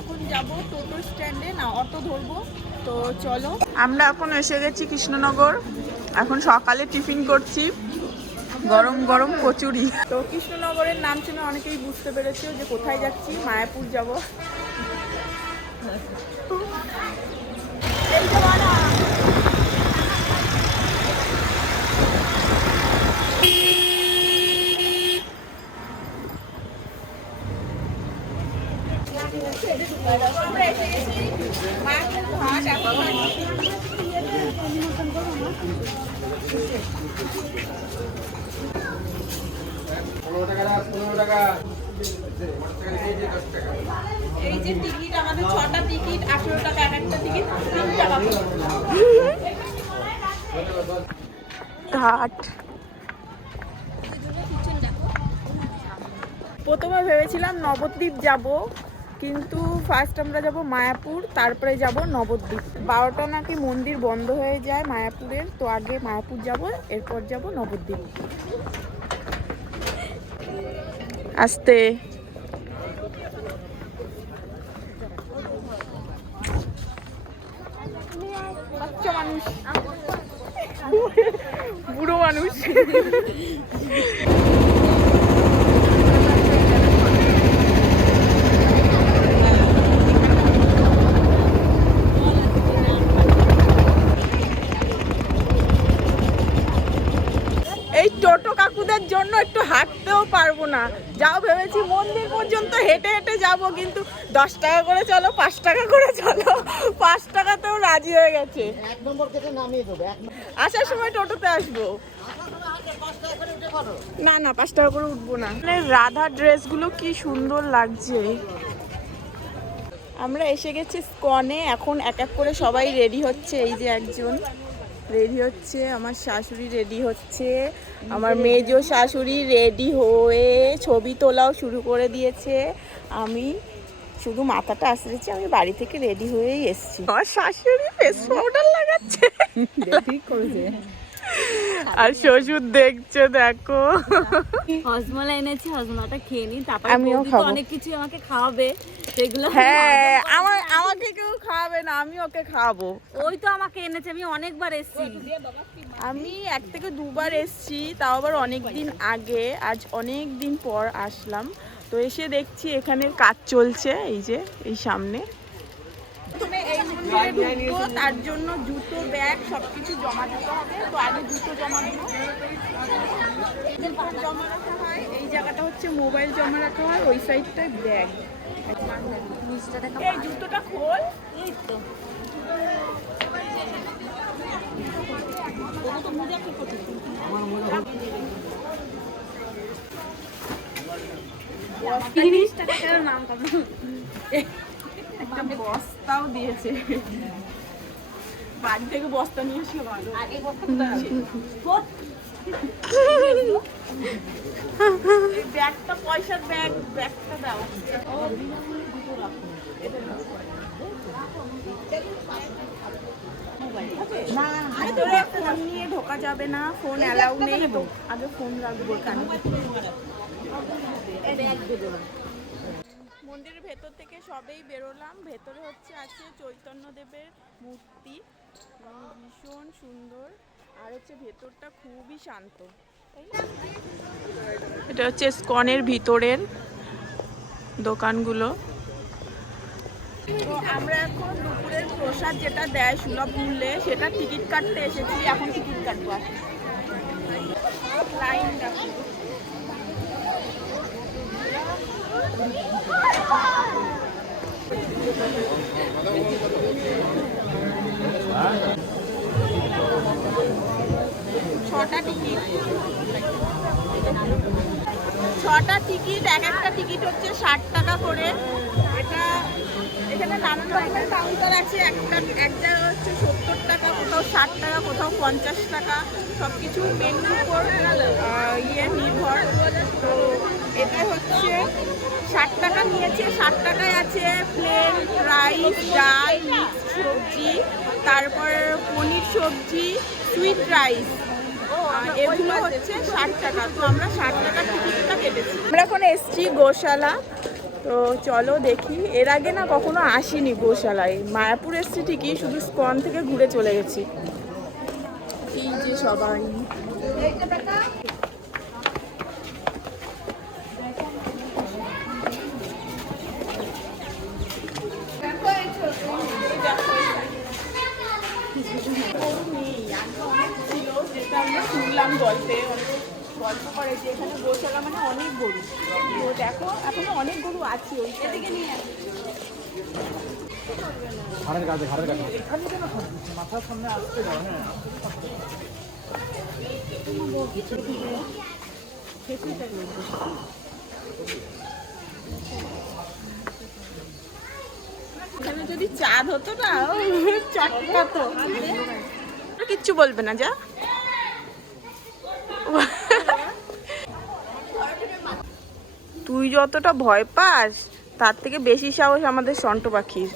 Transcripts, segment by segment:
এখন যাব টোটো স্ট্যান্ডে। না অটো ধরবো। তো চলো। আমরা এখন এসে গেছি কৃষ্ণনগর। এখন সকালে টিফিন করছি। গরম গরম কচুরি। তো কৃষ্ণনগরের নাম শুনে অনেকেই বুঝতে পেরেছে যে কোথায় যাচ্ছি মায়াপুর যাব এই যে বাড়া। আমরা এসে গেছি মায়াপুর ঘাট এখন পনেরো টাকা দাও, পনেরো টাকা এই যে টিকিট আমাদের ছটা টিকিট আঠেরো টাকা এক একটা টিকিট তিন টাকা। ঘাট। প্রথমে ভেবেছিলাম নবদ্বীপ যাব। কিন্তু ফার্স্ট আমরা যাব মায়াপুর, তারপরে যাব নবদ্বীপ। বারোটা নাকি মন্দির বন্ধ হয়ে যায় মায়াপুরের, তো আগে মায়াপুর যাব, এরপর যাব নবদ্বীপ। আসতে। মানুষ। বুড়ো মানুষ এই টোটো কাকুদের জন্য একটু হাঁটতেও পারব না। যাও ভেবেছি মন্দির পর্যন্ত হেঁটে হেঁটে যাব কিন্তু দশ টাকা করে চলো পাঁচ টাকা করে চলো পাঁচ টাকাতেও রাজি হয়ে গেছে। আসার সময় টোটোতে আসব। না না পাঁচ টাকা করে উঠবো না। মানে রাধার ড্রেসগুলো কি সুন্দর লাগছে। আমরা এসে গেছি স্কনে এখন এক এক করে সবাই রেডি হচ্ছে এই যে একজন। রেডি হচ্ছে আমার শাশুড়ি রেডি হচ্ছে আমার মেজো শাশুড়ি রেডি হয়ে ছবি তোলাও শুরু করে দিয়েছে। আমি শুধু মাথাটা আসতেছি আমি বাড়ি থেকে রেডি হয়েই এসেছি। আমার শাশুড়ি ফেস পাউডার লাগাচ্ছে। ঠিক করেছে। আর শ্বশুর দেখছে দেখো। হজমলা এনেছি হজমলাটা খেয়ে নি তারপর আমিও খাব। অনেক কিছু আমাকে খাওয়াবে সেগুলো হ্যাঁ আমার আমাকে কেউ খাওয়াবে না আমি ওকে খাওয়াবো। ওই তো আমাকে এনেছে আমি অনেকবার এসেছি। আমি এক থেকে দুবার এসেছি তাও আবার অনেক দিন আগে আজ অনেক দিন পর আসলাম। তো এসে দেখছি এখানে কাজ চলছে এই যে এই সামনে। প্রথমে এই মন্দিরে ঢুকবো, তার জন্য জুতো, ব্যাগ, সবকিছু জমা দিতে হবে। তো আগে জুতো জমা দেবো জমা রাখা হয়। এই জায়গাটা হচ্ছে মোবাইল জমা রাখা হয়, ওই সাইডটায় ব্যাগ। এই জুতোটা খোল। এই তো তিরিশ নাম একটা বস্তাও দিয়েছে। বাড়ি থেকে বস্তা নিয়ে এসে ভালো। ব্যাগটা পয়সার ব্যাগ ব্যাগটা দাও। ভেতরে ফোন নিয়ে ঢোকা যাবে না ফোন অ্যালাউ নেই আগে ফোন রাখব কানে? মন্দিরের ভেতর থেকে সবেই বেরোলাম। ভেতরে হচ্ছে আছে চৈতন্য দেবের মূর্তি ভীষণ সুন্দর। আর হচ্ছে ভেতরটা খুবই শান্ত। এটা হচ্ছে স্কনের ভিতরের দোকানগুলো। তো আমরা এখন দুপুরের প্রসাদ যেটা দেয় সুলভ মূল্যে, সেটা টিকিট কাটতে এসেছি। এখন টিকিট কাটবো আসি লাইন দেখো ছটা টিকিট এক একটা টিকিট হচ্ছে ষাট টাকা করে। এটা এখানে নানান রকমের কাউন্টার আছে। একটা এক জায়গা হচ্ছে সত্তর টাকা, কোথাও ষাট টাকা, কোথাও পঞ্চাশ টাকা। সব কিছু মেনুর উপর ইয়ে নির্ভর। তো এটা হচ্ছে। ষাট টাকা নিয়েছে। ষাট টাকায় আছে প্লেন রাইস ডাল মিক্স সবজি, তারপর পনির সবজি সুইট রাইস এগুলো হচ্ছে ষাট টাকা। তো আমরা ষাট টাকার টিকিটটা কেটেছি। আমরা এখন এসছি গোশালা। তো চলো দেখি। এর আগে না কখনো আসিনি গোশালায়। মায়াপুর এসছি ঠিকই, শুধু স্কন থেকে ঘুরে চলে গেছি। সবাই। গরু যেটা আমরা শুনলাম গল্পে অনেক গল্প করে যে এখানে গোশালা মানে অনেক গরু। তো দেখো এখনও অনেক গরু আছে ওই দিকে। নিয়ে ঘাড়ের কাছে ঘাড়ের কাছে। এখানে যদি চাঁদ হতো না চটকাতো কিচ্ছু বলবে না যা। তুই যতটা ভয় পাস, তার থেকে বেশি সাহস আমাদের সন্ট পাখির।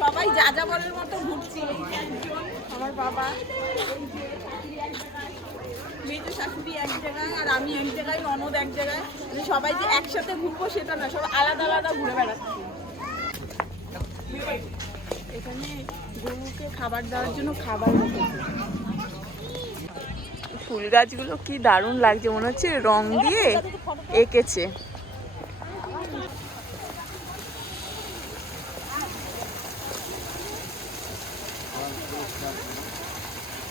সবাই যা যা বলের মতো ঘুরছি। আমার বাবা মেজো শাশুড়ি মানে একসাথে ঘুরবো সেটা না আলাদা আলাদা ঘুরে এখানে গরুকে খাবার দেওয়ার জন্য খাবার ফুল গাছগুলো কি দারুণ লাগছে, মনে হচ্ছে রং দিয়ে এঁকেছে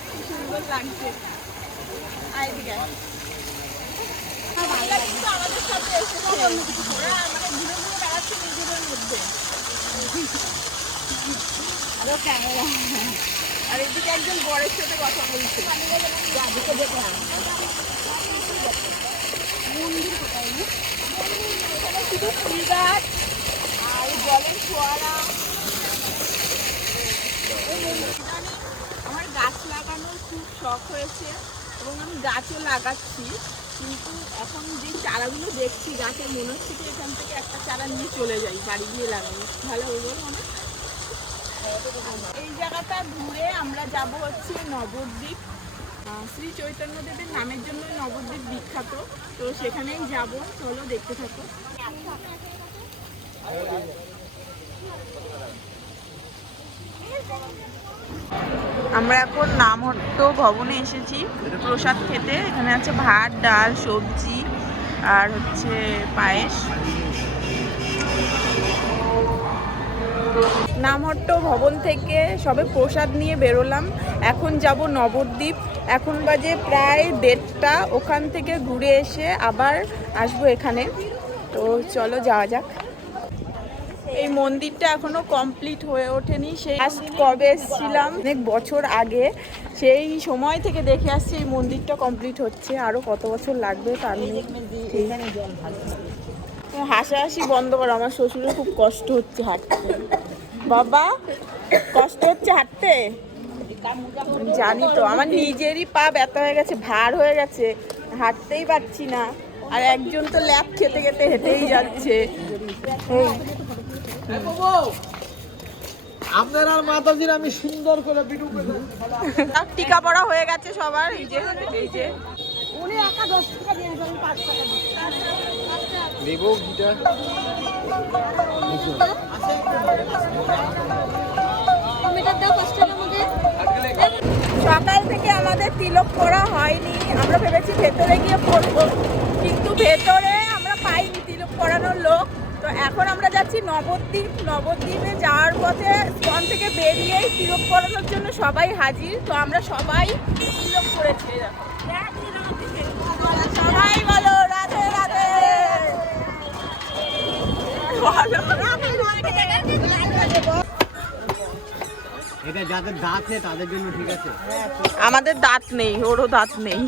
কি সুন্দর লাগছে আয় এদিকে আয়। ওরা কিন্তু আমাদের সাথে এসেছে। ওরা মানে ঘুরে ঘুরে বেড়াচ্ছে নিজেদের মধ্যে। আর এদিকে একজন সাথে কথা বলছে। গাছ আর জলের ফোয়ারা। আমার গাছ লাগানোর খুব শখ হয়েছে এবং আমি গাছও লাগাচ্ছি, কিন্তু এখন যে চারাগুলো দেখছি গাছে মনে হচ্ছে যে এখান থেকে একটা চারা নিয়ে চলে যাই, বাড়ি গিয়ে লাগাবো ভালো হবে বল মনে? এই জায়গাটা ঘুরে আমরা যাব হচ্ছে নবদ্বীপ। শ্রী চৈতন্যদেবের নামের জন্য নবদ্বীপ বিখ্যাত। তো সেখানেই যাব, চলো দেখতে থাকো। আমরা এখন নামহট্ট ভবনে এসেছি। প্রসাদ খেতে। এখানে আছে ভাত, ডাল, সবজি, আর হচ্ছে পায়েস। নামহট্ট ভবন থেকে সবে প্রসাদ নিয়ে বেরোলাম। এখন যাব নবদ্বীপ। এখন বাজে প্রায় দেড়টা। ওখান থেকে ঘুরে এসে আবার আসব এখানে। তো চলো যাওয়া যাক। এই মন্দিরটা এখনও কমপ্লিট হয়ে ওঠেনি। সেই কবে এসেছিলাম? অনেক বছর আগে। সেই সময় থেকে দেখে আসছি এই মন্দিরটা কমপ্লিট হচ্ছে। আরও কত বছর লাগবে তার ঠিক। হাসাহাসি বন্ধ করো আমার শ্বশুরের খুব কষ্ট হচ্ছে হাঁটতে। বাবা কষ্ট হচ্ছে হাঁটতে? জানি তো আমার নিজেরই পা ব্যথা হয়ে গেছে ভার হয়ে গেছে হাঁটতেই পারছি না। আর একজন তো ল্যাপ খেতে খেতে হেঁটেই যাচ্ছে। আপনার আর মাতাজির আমি সুন্দর করে টিকা পড়া হয়ে গেছে সবার এই যে এই যে। দেবো গিটার সকাল থেকে আমাদের তিলক করা হয়নি। আমরা ভেবেছি ভেতরে গিয়ে পড়ব কিন্তু ভেতরে আমরা পাইনি তিলক করানোর লোক। তো এখন আমরা যাচ্ছি নবদ্বীপ। নবদ্বীপে যাওয়ার পথে স্কন থেকে বেরিয়েই তিলক করানোর জন্য সবাই হাজির। তো আমরা সবাই তিলক করেছি দেখো। সবাই বলো রাধে রাধে। এটা যাদের দাঁত নেই তাদের জন্য ঠিক আছে। আমাদের দাঁত নেই ওরও দাঁত নেই।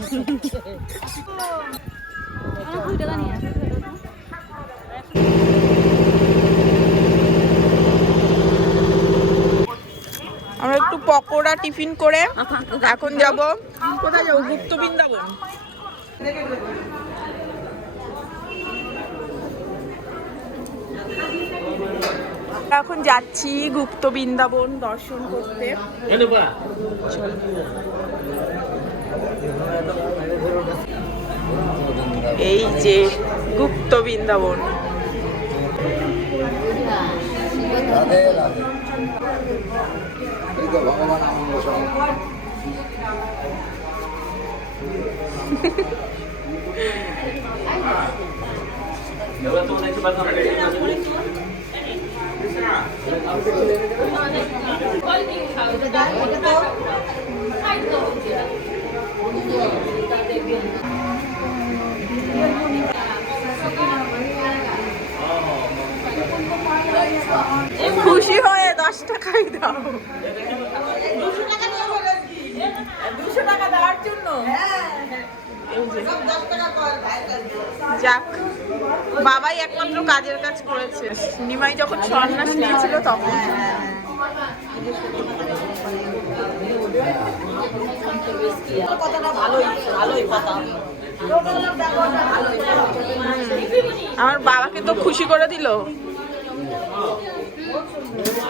আমরা একটু পকোড়া টিফিন করে এখন যাব কোথায় যাব? গুপ্ত বৃন্দাবন। এখন যাচ্ছি গুপ্ত বৃন্দাবন দর্শন করতে। এই যে গুপ্ত বৃন্দাবন। ভগবান। খুশি হয়ে দশ টাকাই দাও দুশো টাকা দেওয়ার জন্য এই যে। যাক, বাবাই একমাত্র কাজের কাজ করেছে। নিমাই যখন সন্ন্যাস নিয়েছিল তখন। আমার বাবাকে তো খুশি করে দিল সৌদি যদি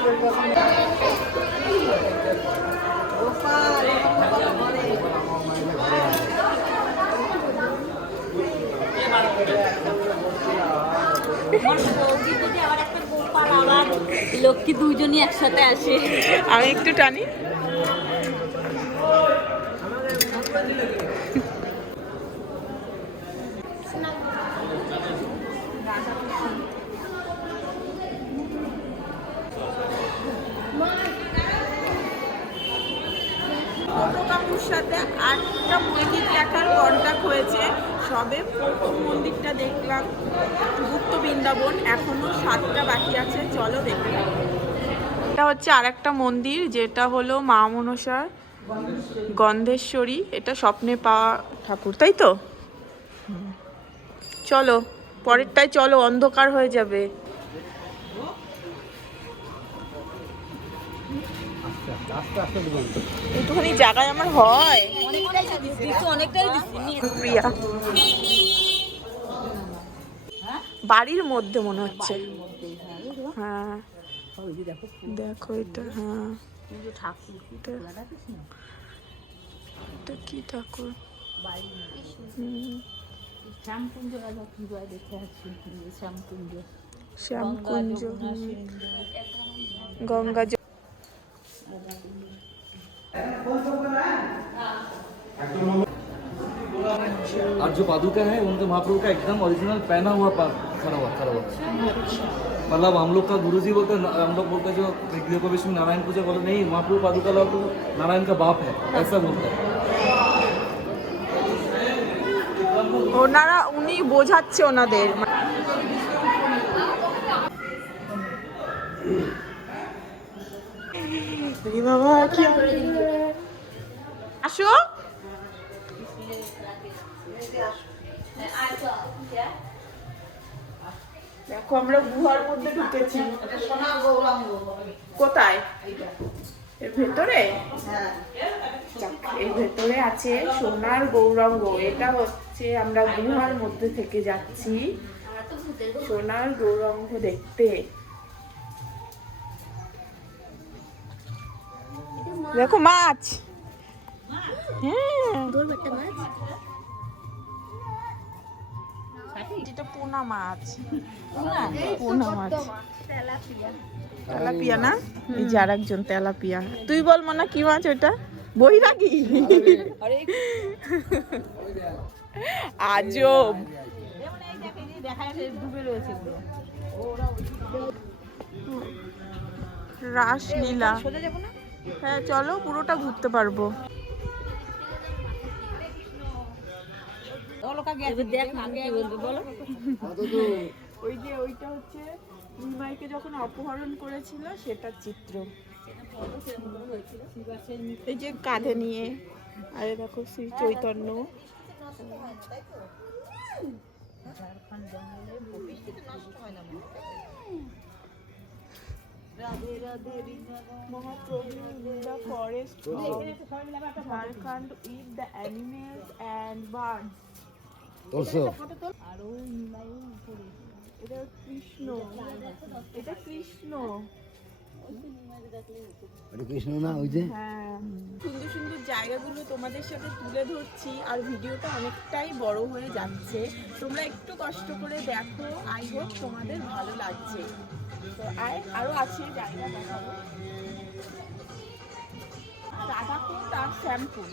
আবার একটা গোপাল আবার লক্ষ্মী দুইজনই একসাথে আমি একটু টানি। ছোট কাকুর সাথে আটটা মন্দির দেখার কন্ট্যাক্ট হয়েছে। সবে প্রথম মন্দিরটা দেখলাম। গুপ্ত বৃন্দাবন, এখনও সাতটা বাকি আছে। চলো দেখে এটা হচ্ছে আরেকটা মন্দির, যেটা হলো মা মনসার গন্ধেশ্বরী। এটা স্বপ্নে পাওয়া ঠাকুর, তাই তো? চলো পরেরটাই চলো, অন্ধকার হয়ে যাবে। একটুখানি জায়গায় আমার হয়। প্রিয়া। বাড়ির মধ্যে মনে হচ্ছে। হ্যাঁ। দেখো এটা হ্যাঁ। এটা- কি ঠাকুর? শ্যামকুঞ্জ। রাজা পুজো দেখে আসছি শ্যামকুঞ্জ শ্যামকুঞ্জ গঙ্গা और जो पादुका है उनके महाप्रभु का एकदम ओरिजिनल पहना हुआ पा- खड़ा हुआ खड़ा हुआ मतलब हम लोग का गुरु जी बोलते हैं, हम लोग बोलते हैं जो गृह प्रवेश में नारायण पूजा बोले नहीं महाप्रभु पादुका लोग तो नारायण का बाप है ऐसा बोलते हैं ওনারা উনি বোঝাচ্ছে ওনাদের বাবা কি আসো। দেখো আমরা গুহার মধ্যে ঢুকেছি। কোথায়? এর ভেতরে? এর ভেতরে আছে সোনার গৌরাঙ্গ। এটা হচ্ছে আমরা গুহার মধ্যে থেকে যাচ্ছি। সোনার গৌরাঙ্গ দেখতে। দেখো মাছ। এটা পোনা মাছ। পোনা মাছ। তেলাপিয়া না? তেলাপিয়া। তুই বল মনে, কি মাছ ওটা বৈরাগী। আজব। রাসলীলা। হ্যাঁ চলো পুরোটা ঘুরতে পারব। ওই যে ওইটা হচ্ছে নিমাইকে যখন অপহরণ করেছিল সেটার চিত্র। এই যে কাঁধে নিয়ে আরে দেখো Shri Chaitanya. Mahaprabhu in the forest of Jharkhand with the animals and birds. এটা কৃষ্ণ। এটা কৃষ্ণ। কৃষ্ণ না ওই যে? হ্যাঁ। সুন্দর সুন্দর জায়গাগুলো তোমাদের সাথে তুলে ধরছি আর ভিডিওটা অনেকটাই বড় হয়ে যাচ্ছে। তোমরা একটু কষ্ট করে দেখো। আই হোপ তোমাদের ভালো লাগছে। তো আর আরও আছে জায়গা দেখাবো। রাধাকুণ্ড আর শ্যামপুর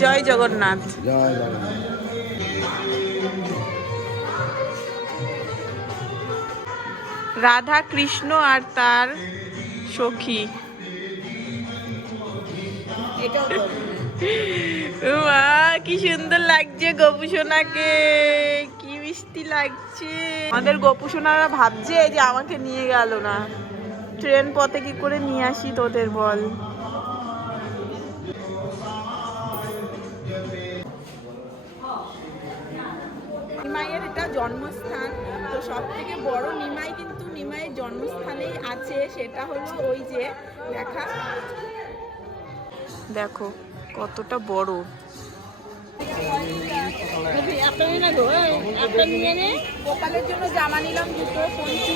জয় জগন্নাথ। জয় জগন্নাথ। রাধা কৃষ্ণ আর তার সখী। মা কি সুন্দর লাগছে গোপুসোনাকে কি মিষ্টি লাগছে। আমাদের গোপুসোনারা ভাবছে যে আমাকে নিয়ে গেল না। ট্রেন পথে কি করে নিয়ে আসি তোদের বল। নিমাইয়ের এটা জন্মস্থান। তো সব থেকে বড় নিমাই কিন্তু নিমাইয়ের জন্মস্থানেই আছে। সেটা হলো ওই যে দেখা দেখো কতটা বড়। গোপালের জন্য জামা নিলাম দুটো পঞ্চু।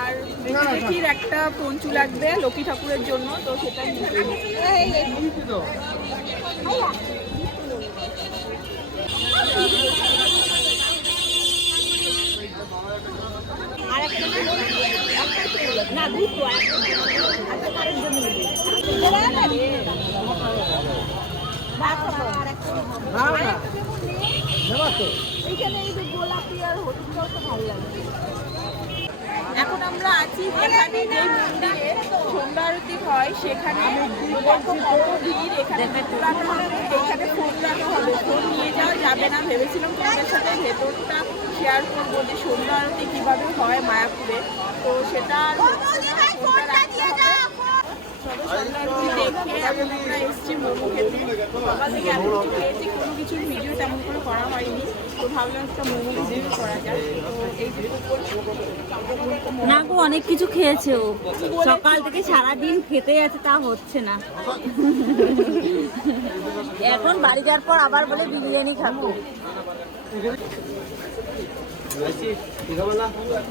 আর লক্ষ্মীর একটা পঞ্চু লাগবে লক্ষ্মী ঠাকুরের জন্য তো সেটা না দুটো একটা কারের জন্য এইখানে এখন আমরা আছি যেখানে যে মন্দিরে সন্ধ্যা আরতি হয় সেখানে ভিড় এখানে পুরানো হবে রাখা হবে ফোন নিয়ে যাওয়া যাবে না। ভেবেছিলাম তোমাদের সাথে ভেতরটা শেয়ার করব যে সন্ধ্যা আরতি কীভাবে হয় মায়াপুরে। তো সেটা আর রাখতে হবে না গো অনেক কিছু খেয়েছে ও। সকাল থেকে সারাদিন খেতে আছে তা হচ্ছে না। এখন বাড়ি যাওয়ার পর আবার বলে বিরিয়ানি খাব।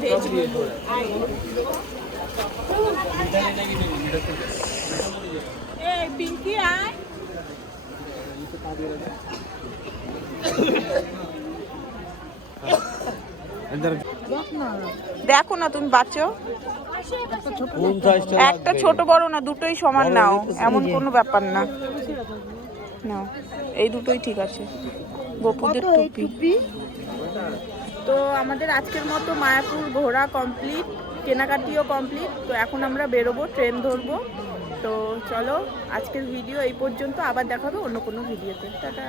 ভেজ মোমো পিঙ্কি আয় দেখো না তুমি বাঁচো। একটা ছোট বড় না দুটোই সমান নাও এমন কোনো ব্যাপার না। নাও এই দুটোই ঠিক আছে। গোপুদের টুপি। তো আমাদের আজকের মতো মায়াপুর ঘোরা কমপ্লিট কেনাকাটিও কমপ্লিট তো এখন আমরা বেরোবো ট্রেন ধরবো। তো চলো আজকের ভিডিও এই পর্যন্ত আবার দেখাবে অন্য কোনো ভিডিওতে টাটা।